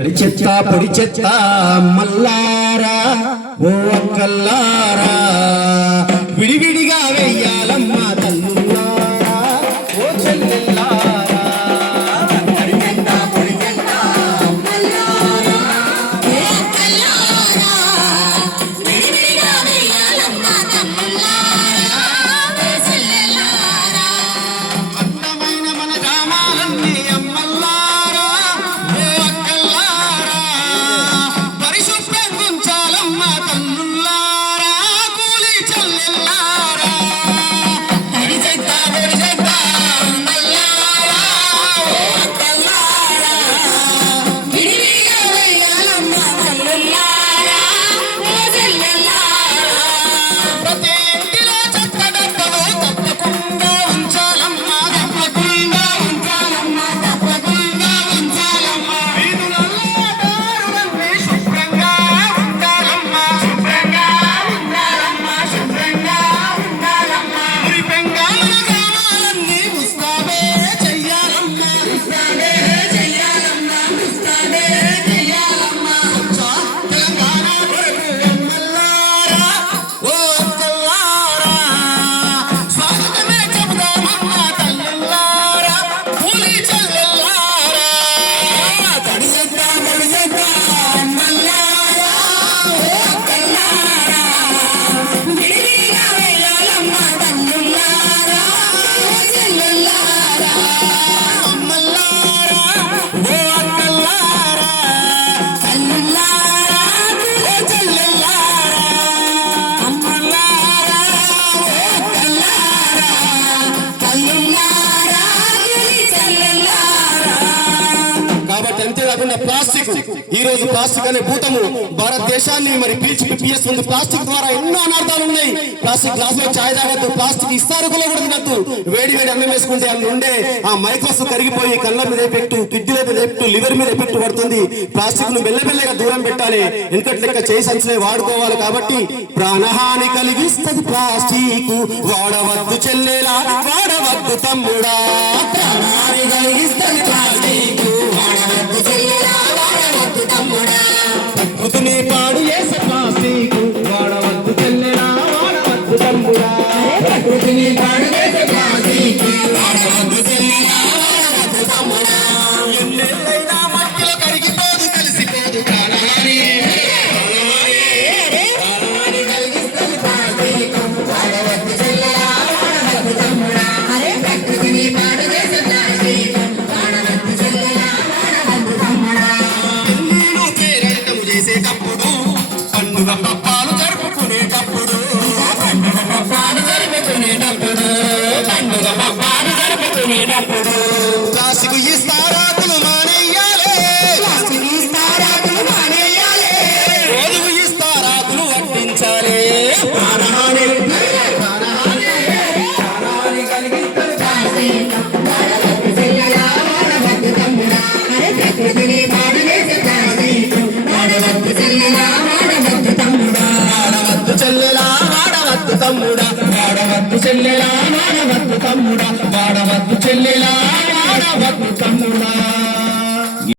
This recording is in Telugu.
పొడి చెత్త మల్లారా ఓ అక్కల్లారా విడివిడిగా వెయ్యాలమ్మ తల్లులారా ఓ చెల్లెల్లారా అంతేకాకుండా ప్లాస్టిక్ ఈ రోజు ప్లాస్టిక్ అనే భూతము భారతదేశాన్ని మరి పీల్చి పిప్పేస్తుంది. ప్లాస్టిక్ ద్వారా ఎన్నో అనర్థాలు ఉన్నాయి. ప్లాస్టిక్ గ్లాస్ లో ఛాయ్ తాగద్దు, ప్లాస్టిక్ ఇస్తారు కూడా తినద్దు. వేడి వేడి అన్నం వేసుకుంటే అందులో ఉండే ఆ మైక్రోస్ కరిగిపోయి కళ్ళ మీద ఎఫెక్ట్, కిడ్నీల మీద ఎఫెక్ట్, లివర్ మీద ఎఫెక్ట్ పడుతుంది. ప్లాస్టిక్ ను మెల్లమెల్లగా దూరం పెట్టాలి. వెనకటి లెక్క చేయి సంచులే వాడుకోవాలి. కాబట్టి ప్రాణహాని కలిగిస్తుంది ప్లాస్టిక్. వాడవద్దు చెల్లెలా, వాడవద్దు తమ్ముడా. ప్రాణహాని కలిగిస్తుంది ప్లాస్టిక్. ప్రకృతిని పాడు చేసే ప్లాస్టిక్. వాడవద్దు చెల్లెలా, వాడవద్దు తమ్ముడా. ప్రకృతిని పాడు చేసే ప్లాస్టిక్. వాడవద్దు చెల్లెలా, వాడవద్దు తమ్ముడా. ఎన్నెల్లైనా మట్టిలో కరిగిపోదు, కలిసిపోదు. ప్రాణహాని కలిగిస్తుంది ప్లాస్టిక్. వాడవద్దు చెల్లెలా, వాడవద్దు తమ్ముడా. ప్రకృతిని పాడు చేసే ప్లాస్టిక్. వాడవద్దు చెల్లెలా, వాడవద్దు తమ్ముడా. చేసేటప్పుడు పండుగ పప్పాలు జరుపుకునేటప్పుడు ప్లాస్టిక్ ఇస్తారాకులు మానేయాలి. రోజుకు ఇస్తారాకులు వడ్డించాలి. తమ్ముడా వాడవద్దు చెల్లెలా, వాడవద్దు తమ్ముడా. వాడవద్దు చెల్లెలా, వాడవద్దు తమ్ముడా.